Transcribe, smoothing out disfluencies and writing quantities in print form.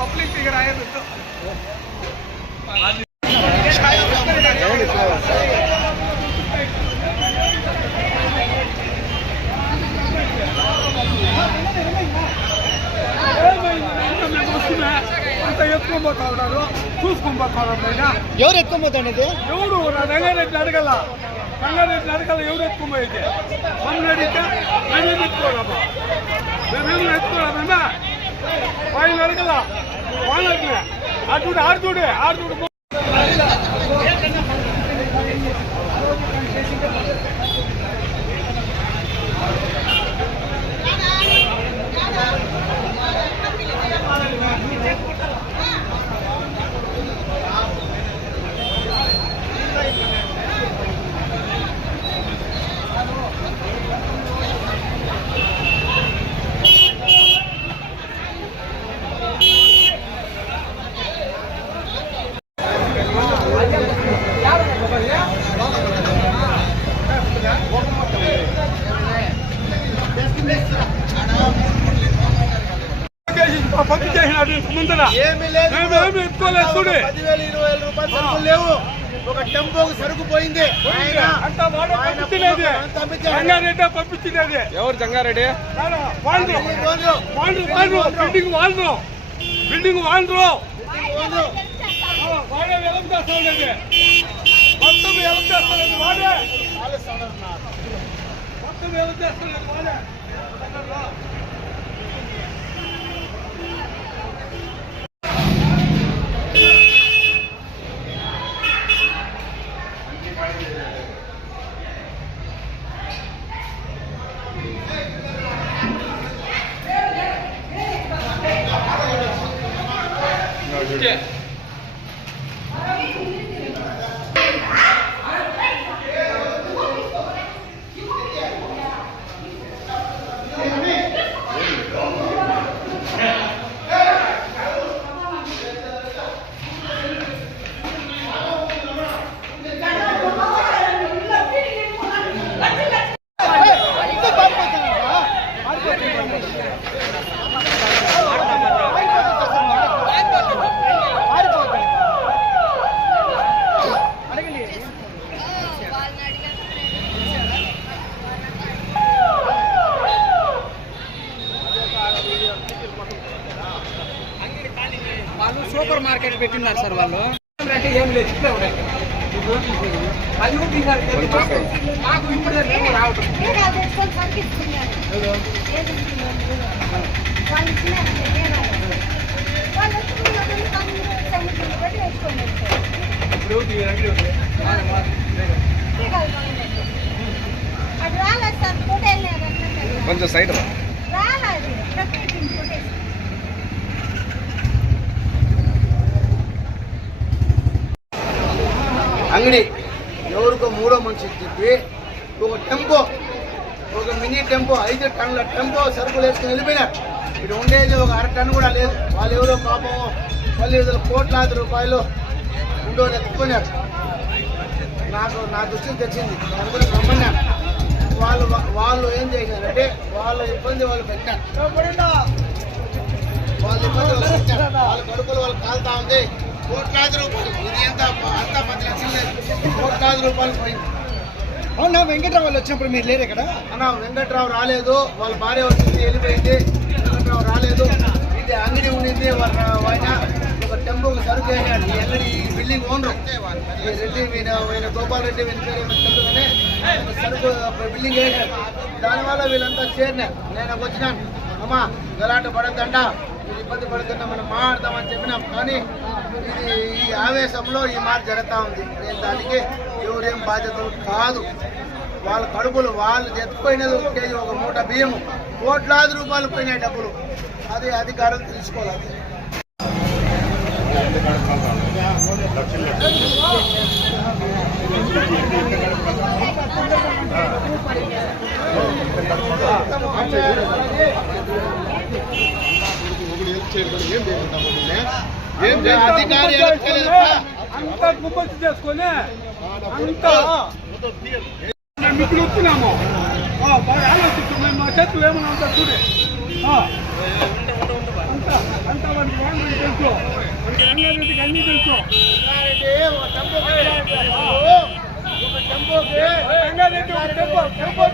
Public figure ఆయన అంత ఎత్తుకోబోతా ఉన్నారు, చూసుకొని ఎవరు ఎత్తుకోబోతాడు? ఎవరు రంగారెడ్డి అడగల, రంగారెడ్డి అడగల, ఎవరు ఎత్తుకోబోయేది? మమ్మల్ని అడిగితే మేమేమి ఎత్తుకోరామా? మేమేమి ఎత్తుకోరామా? ఆయన అడగల, వాళ్ళకి ఆడుడు ఆడుతుడే ఆడుతుడు. పంపి చేసినాడు ముందర ఏమీ లేదు, మేమేమి ఎత్తుకోలేదు. చూడు 10,000, 20,000 రూపాయలు సరుకులు లేవు. ఒక టెంపోకి సరుకు పోయింది. అంతా పంపించినది రంగారెడ్డి పంపించినది. ఎవరు జంగారెడ్డి? బిల్డింగ్ వాళ్ళు వాడే వెలం చేస్తా ఉండేది, మొత్తం వెలం చేస్తలేదు వాడే, మొత్తం వెలం చేస్తలేదు వాడే. వాళ్ళు సూపర్ మార్కెట్ పెట్టినారు సార్. వాళ్ళు ఏం లేదు, ఇట్లా మాకు ఇప్పుడు రావటం కొంచెం సైడ్ అంగడి ఎవరికో మూడో మనిషి చెప్పి ఒక టెంపో, ఒక మినీ టెంపో, 5 టన్నుల టెంపో సరుకులు వేసుకుని వెళ్ళిపోయినారు. ఇటు ఉండేది ఒక 1/2 టన్ను కూడా లేదు. వాళ్ళు ఎవరో పాపం వాళ్ళు కోట్లాది రూపాయలు ఉండోని ఎత్తుకున్నారు. నా దృష్టికి తెచ్చింది, దాని గురించి రమ్మన్నాను. వాళ్ళు ఏం చేశారంటే వాళ్ళ ఇబ్బంది వాళ్ళు పెట్టారు, వాళ్ళ కడుపులు వాళ్ళు కాలుతా ఉంది. కోట్లాది రూపాయలు, ఇది అంతా 10 లక్షలు లేదు, కోట్లాది రూపాయలు పోయింది. అవునా? వెంకట్రావు వాళ్ళు వచ్చినప్పుడు మీరు లేరు ఇక్కడ? అన్న వెంకట్రావు రాలేదు, వాళ్ళ భార్య వచ్చింది వెళ్ళిపోయింది. వెంకట్రావు రాలేదు. ఇది అంగడి ఉండింది, ఆయన ఒక టెంపోకి సరుకు వేసాడు. ఈ అంగడి బిల్డింగ్ ఓనరు రెడ్డి, ఆయన గోపాల్ రెడ్డి వెళ్తూనే సరుకు బిల్డింగ్ వేసాడు. దానివల్ల వీళ్ళంతా చేరినారు. నేను వచ్చినాను, అమ్మా గలాట పడద్దంట, మీరు ఇబ్బంది పడుతున్నా మనం మాట్లాడదామని చెప్పినాం. కానీ ఇది ఈ ఆవేశంలో ఈ మాట జరుగుతూ ఉంది. నేను దానికి ఎవరేం బాధ్యతలు కాదు. వాళ్ళ కడుపులు వాళ్ళు ఎత్తుపోయినది 1 కేజీ, ఒక మూట బియ్యము, కోట్లాది రూపాయలు పోయినాయి డబ్బులు. అది అధికారులు తెలుసుకోవాలి. అధికారి అంతా గుమ్మతి చేసుకొని అంతా ఇప్పుడు వచ్చినాము. బాగా ఆలోచించు మేము మా చేతులు ఏమన్నా ఉంటా చూడే అంతా వాడికి బాగుంటుంది తెలుసు రంగారెడ్డికి అన్నీ తెలుసు ఒక టెంపోకి రంగారెడ్డి ఒక టెంపో